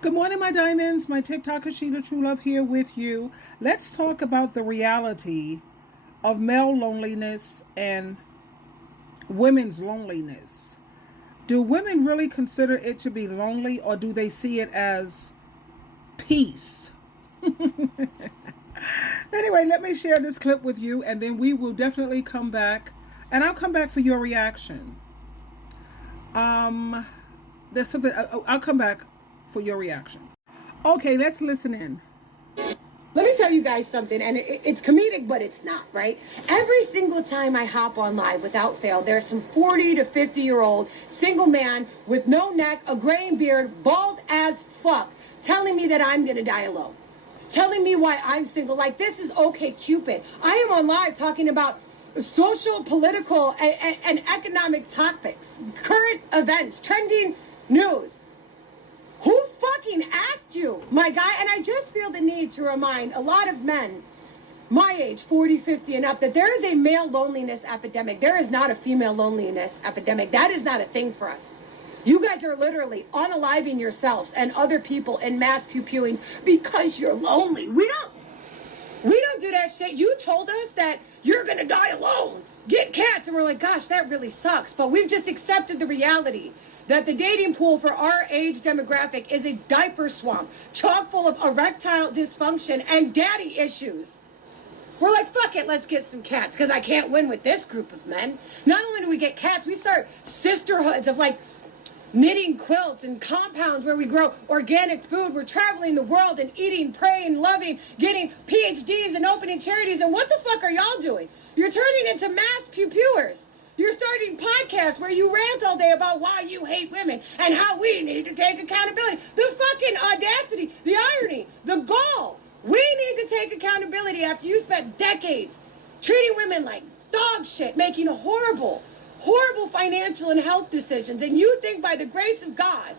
Good morning, my diamonds. My TikToker SheilaTruelove here with you. Let's talk about the reality of male loneliness and women's loneliness. Do women really consider it to be lonely, or do they see it as peace? Anyway, let me share this clip with you, and then we will definitely come back, and I'll come back for your reaction. Um, there's something. I'll come back for your reaction. Okay, let's listen in. Let me tell you guys something, and it's comedic, but it's not, right? Every single time I hop on live without fail, there's some 40 to 50-year-old single man with no neck, a graying beard, bald as fuck, telling me that I'm gonna die alone. Telling me why I'm single. Like, this is okay, Cupid. I am on live talking about social, political, and economic topics, current events, trending news. Who fucking asked you, my guy? And I just feel the need to remind a lot of men my age, 40, 50 and up, that there is a male loneliness epidemic. There is not a female loneliness epidemic. That is not a thing for us. You guys are literally unaliving yourselves and other people in mass pew-pewing because you're lonely. We don't do that shit. You told us that you're gonna die alone. Get cats. And we're like, gosh, that really sucks. But we've just accepted the reality that the dating pool for our age demographic is a diaper swamp, chock full of erectile dysfunction and daddy issues. We're like, fuck it, let's get some cats, because I can't win with this group of men. Not only do we get cats, we start sisterhoods of like knitting quilts and compounds where we grow organic food. We're traveling the world and eating, praying, loving, getting PhDs and opening charities. And what the fuck are y'all doing? You're turning into mass pew-pewers. You're starting podcasts where you rant all day about why you hate women and how we need to take accountability. The fucking audacity, the irony, the gall. We need to take accountability after you spent decades treating women like dog shit, making horrible financial and health decisions. And you think by the grace of God,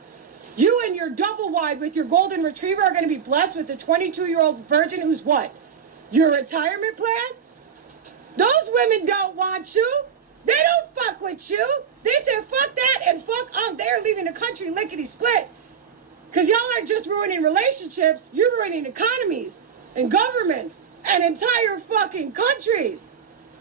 you and your double wide with your golden retriever are going to be blessed with a 22-year-old virgin who's what? Your retirement plan? Those women don't want you. They don't fuck with you. They said fuck that and fuck they're leaving the country lickety split. Because y'all aren't just ruining relationships, you're ruining economies and governments and entire fucking countries.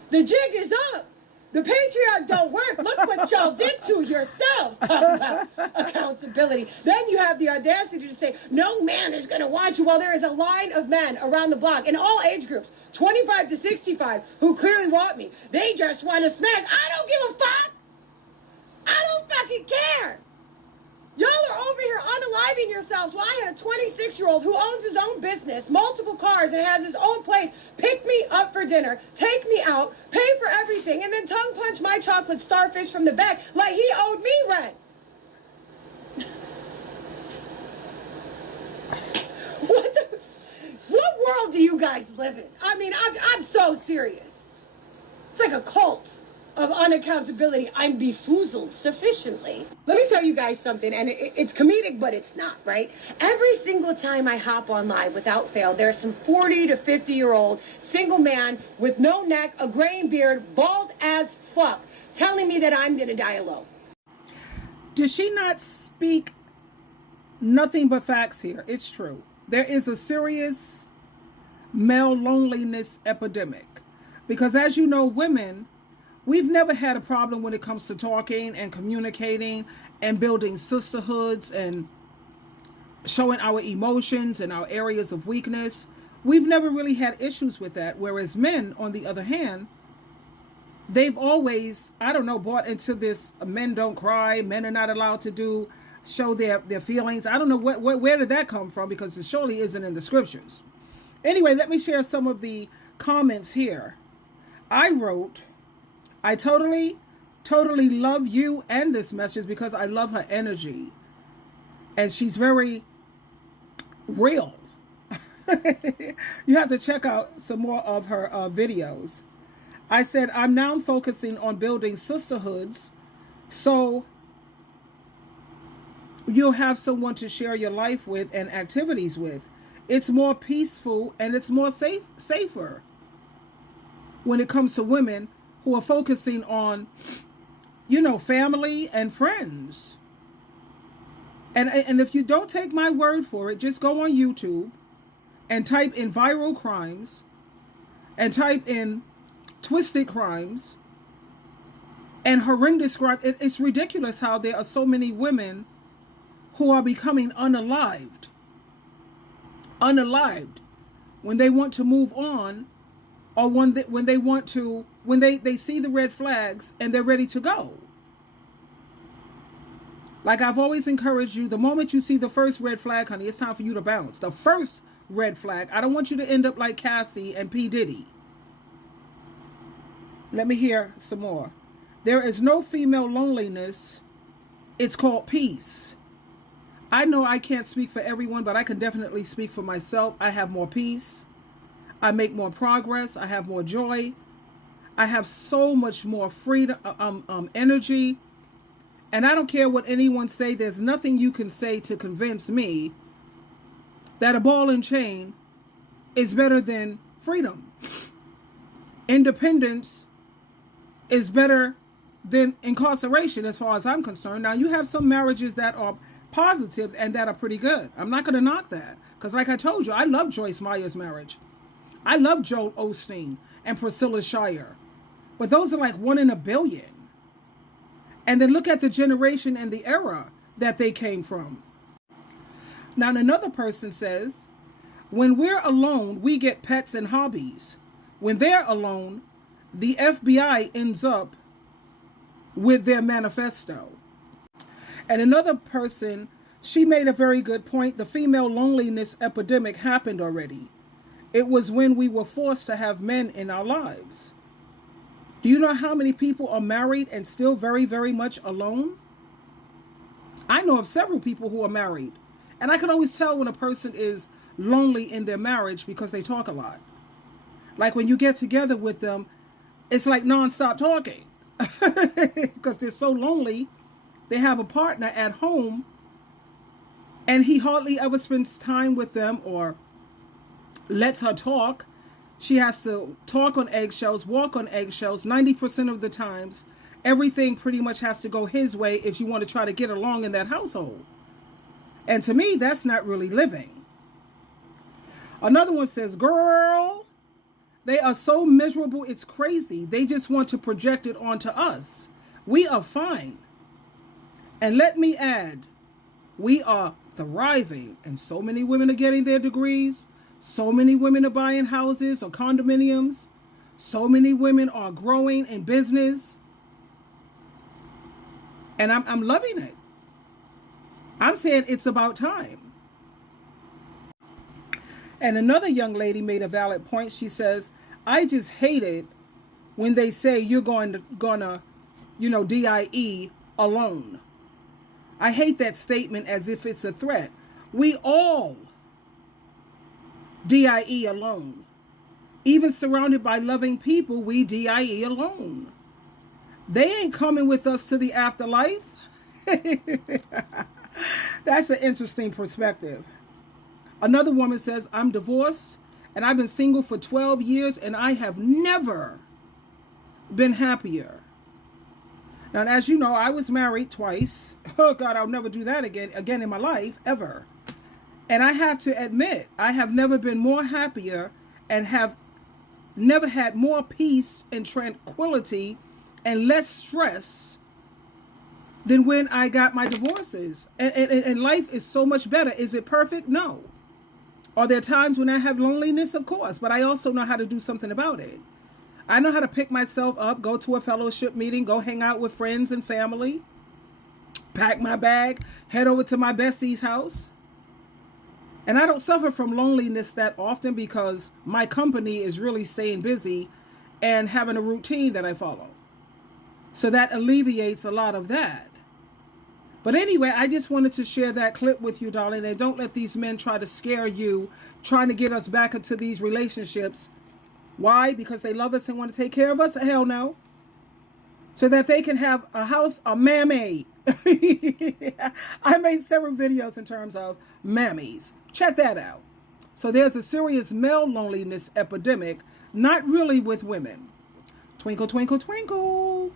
The jig is up. The patriarch don't work. Look what y'all did to yourselves. Talk about accountability. Then you have the audacity to say, no man is going to want you. Well, there is a line of men around the block in all age groups, 25 to 65, who clearly want me. They just want to smash. I don't give a fuck. I don't fucking care. Y'all are over here unaliving yourselves. Well, I had a 26-year-old who owns his own business, multiple cars, and has his own place, pick me up for dinner, take me out, pay for everything, and then tongue punch my chocolate starfish from the back like he owed me rent. What world do you guys live in? I mean, I'm so serious. It's like a cult of unaccountability. I'm befoozled sufficiently. Let me tell you guys something, and it's comedic, but it's not, right? Every single time I hop on live without fail, there's some 40 to 50-year-old single man with no neck, a graying beard, bald as fuck, telling me that I'm gonna die alone. Did she not speak nothing but facts here? It's true. There is a serious male loneliness epidemic. Because as you know, women, we've never had a problem when it comes to talking and communicating and building sisterhoods and showing our emotions and our areas of weakness. We've never really had issues with that. Whereas men, on the other hand, they've always, I don't know, bought into this men don't cry, men are not allowed to show their feelings. I don't know where did that come from, because it surely isn't in the scriptures. Anyway, let me share some of the comments here. I wrote, I totally love you and this message because I love her energy. And she's very real. You have to check out some more of her videos. I said, I'm now focusing on building sisterhoods so you'll have someone to share your life with and activities with. It's more peaceful and it's more safer when it comes to women who are focusing on, family and friends. And if you don't take my word for it, just go on YouTube and type in viral crimes and type in twisted crimes and horrendous crimes. It's ridiculous how there are so many women who are becoming unalived when they want to move on, or when they see the red flags and they're ready to go. Like I've always encouraged you, the moment you see the first red flag, honey, it's time for you to bounce. The first red flag. I don't want you to end up like Cassie and P. Diddy. Let me hear some more. There is no female loneliness. It's called peace. I know I can't speak for everyone, but I can definitely speak for myself. I have more peace. I make more progress. I have more joy. I have so much more freedom, energy. And I don't care what anyone say. There's nothing you can say to convince me that a ball and chain is better than freedom. Independence is better than incarceration as far as I'm concerned. Now, you have some marriages that are positive and that are pretty good. I'm not going to knock that. Because like I told you, I love Joyce Meyer's marriage. I love Joel Osteen and Priscilla Shirer. But those are like 1 in a billion. And then look at the generation and the era that they came from. Now, another person says, when we're alone, we get pets and hobbies. When they're alone, the FBI ends up with their manifesto. And another person, she made a very good point. The female loneliness epidemic happened already. It was when we were forced to have men in our lives. Do you know how many people are married and still very, very much alone? I know of several people who are married. And I can always tell when a person is lonely in their marriage because they talk a lot. Like when you get together with them, it's like nonstop talking. Because they're so lonely. They have a partner at home and he hardly ever spends time with them or lets her talk. She has to talk on eggshells, walk on eggshells. 90% of the times, everything pretty much has to go his way if you want to try to get along in that household. And to me, that's not really living. Another one says, girl, they are so miserable, it's crazy. They just want to project it onto us. We are fine. And let me add, we are thriving. And so many women are getting their degrees. So many women are buying houses or condominiums. So many women are growing in business. And I'm loving it. I'm saying it's about time. And another young lady made a valid point. She says, I just hate it when they say you're gonna DIE alone. I hate that statement as if it's a threat. We all DIE alone. Even surrounded by loving people, we DIE alone. They ain't coming with us to the afterlife. That's an interesting perspective. Another woman says, I'm divorced and I've been single for 12 years and I have never been happier. Now, as you know, I was married twice. Oh God, I'll never do that again in my life, ever. And I have to admit, I have never been more happier and have never had more peace and tranquility and less stress than when I got my divorces. And life is so much better. Is it perfect? No. Are there times when I have loneliness? Of course. But I also know how to do something about it. I know how to pick myself up, go to a fellowship meeting, go hang out with friends and family, pack my bag, head over to my bestie's house. And I don't suffer from loneliness that often because my company is really staying busy and having a routine that I follow. So that alleviates a lot of that. But anyway, I just wanted to share that clip with you, darling. And don't let these men try to scare you, trying to get us back into these relationships. Why? Because they love us and want to take care of us? Hell no. So that they can have a house, a mammy. I made several videos in terms of mammies. Check that out. So there's a serious male loneliness epidemic, not really with women. Twinkle, twinkle, twinkle.